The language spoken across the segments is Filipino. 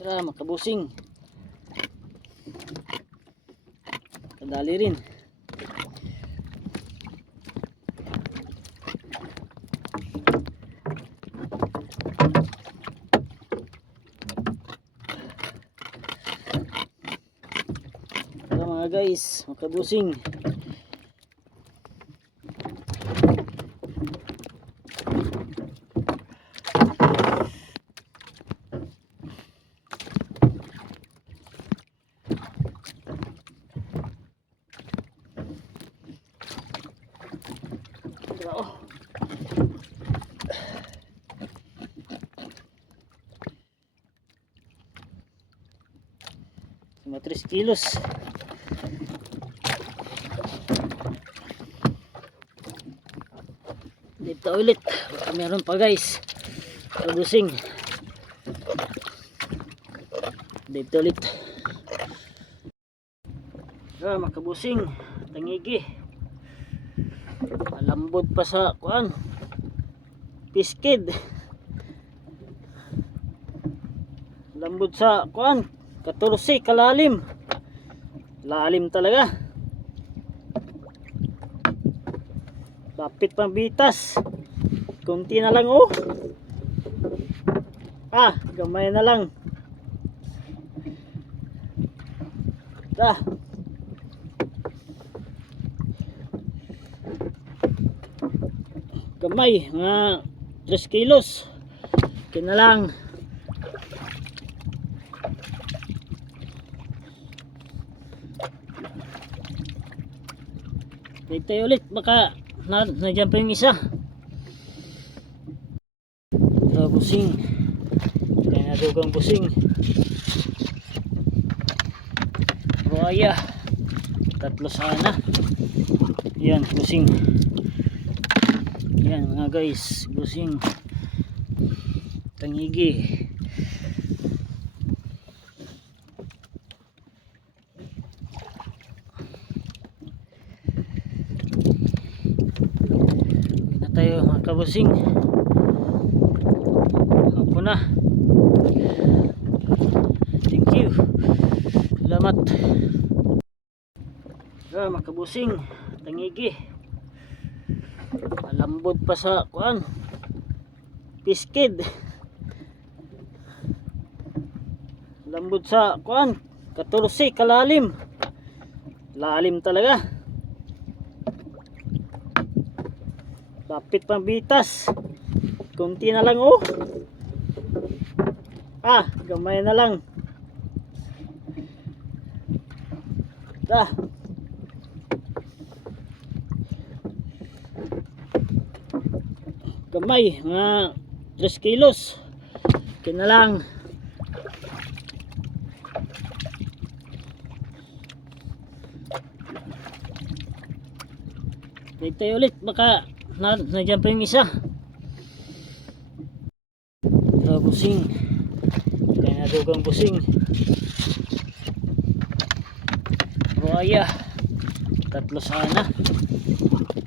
Tara makabusing. Kadali rin. Tara mga guys, makabusing. Mga 3 kilos. Dito ulit. Baka meron pa guys. Kabusing. Dito ulit. Makabusing. Tangigi. Malambot pa sa kuan. Piskid. Lambot sa kuan. 14 kalalim. Lalim talaga. Lapit pang bitas. Kunti na lang oh. Gamay na lang. Gamay, mga 3 kilos. Kina lang. Dito ulit, baka nandiyan pa yung isa. Busing. Kaya nadugang busing. Buhaya. 3 sana. Yan, busing. Yan mga guys, busing. Tangigi. Tayo mga kabusing. Ako na. Thank you. Salamat. Mga kabusing. Tangigi. Malambot pa sa kuan. Piskid. Lambot sa kuan. 14 kalalim. Lalim talaga. Lapit pang bitas. Kunti na lang oh. Gamay na lang. Gamay, mga 3 kilos. Kina lang. Dito ulit, baka nandiyan pa yung isa. Busing. Kaya nadugang busing. Buhaya. 3 sana.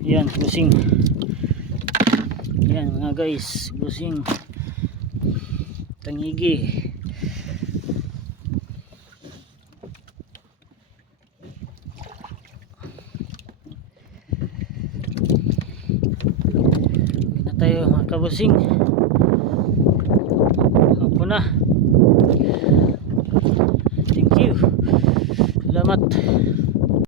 Yan, busing. Yan mga guys, busing. Tangigi. Tayo mga kabusing. Ako na. Thank you. Salamat.